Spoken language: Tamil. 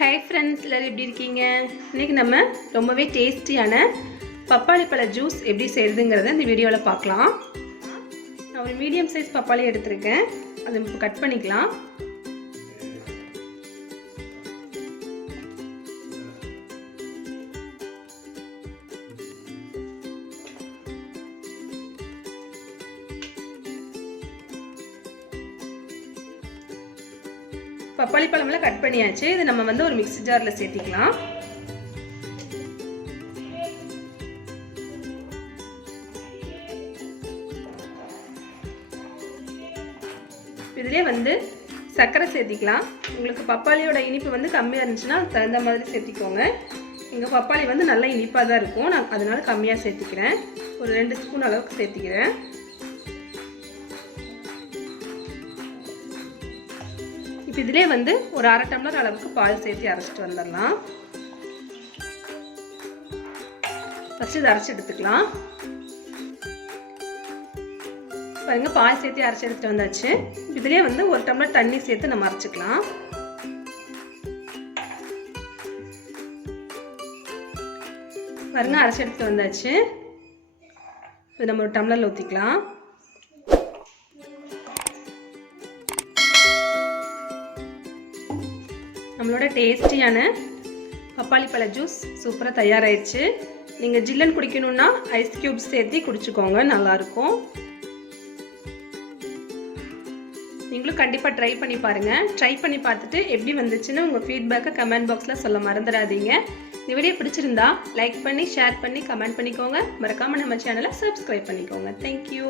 Hi friends, எல்லாரும் எப்படி இருக்கீங்க? இன்னைக்கு நம்ம ரொம்பவே டேஸ்டியான பப்பாளி பழ ஜூஸ் எப்படி செய்யறதுங்கறத இந்த வீடியோல பார்க்கலாம். நான் ஒரு மீடியம் சைஸ் பப்பாளி எடுத்துர்க்கேன். அதை கட் பண்ணிக்கலாம். பப்பாளி பழம்லாம் கட் பண்ணியாச்சு. இது நம்ம வந்து ஒரு மிக்ஸி ஜார்ல சேர்த்திக்கலாம். இதிலே வந்து சர்க்கரை சேர்த்திக்கலாம். உங்களுக்கு பப்பாளியோட இனிப்பு வந்து கம்மியாக இருந்துச்சுன்னா தகுந்த மாதிரி சேர்த்திக்கோங்க. எங்கள் பப்பாளி வந்து நல்லா இனிப்பாக தான் இருக்கும். நான் அதனால கம்மியாக சேர்த்திக்கிறேன். ஒரு 2 ஸ்பூன் அளவுக்கு சேர்த்திக்கிறேன். இப்போ இதிலே வந்து ஒரு 1/2 டம்ளர் அளவுக்கு பால் சேர்த்து அரைச்சிட்டு வந்துடலாம். ஃபர்ஸ்ட் இதை அரைச்சி எடுத்துக்கலாம். பாருங்க, பால் சேர்த்து அரைச்சி எடுத்துட்டு வந்தாச்சு. இதிலே வந்து 1 டம்ளர் தண்ணி சேர்த்து நம்ம அரைச்சிக்கலாம். பாருங்க, அரைச்சி எடுத்துட்டு வந்தாச்சு. இது நம்ம ஒரு டம்ளர்ல ஊற்றிக்கலாம். நம்மளோட டேஸ்டியான பப்பாளி பழ ஜூஸ் சூப்பராக தயாராகிடுச்சு. நீங்கள் ஜில்லன் குடிக்கணும்னா ஐஸ் க்யூப்ஸ் சேர்த்து குடிச்சுக்கோங்க, நல்லாயிருக்கும். நீங்களும் கண்டிப்பாக ட்ரை பண்ணி பாருங்கள். ட்ரை பண்ணி பார்த்துட்டு எப்படி வந்துச்சுன்னு உங்கள் ஃபீட்பேக்கை கமெண்ட் பாக்ஸில் சொல்ல மறந்துடாதீங்க. இந்த வீடியோ பிடிச்சிருந்தா லைக் பண்ணி, ஷேர் பண்ணி, கமெண்ட் பண்ணிக்கோங்க. மறக்காமல் நம்ம சேனலை சப்ஸ்கிரைப் பண்ணிக்கோங்க. தேங்க்யூ.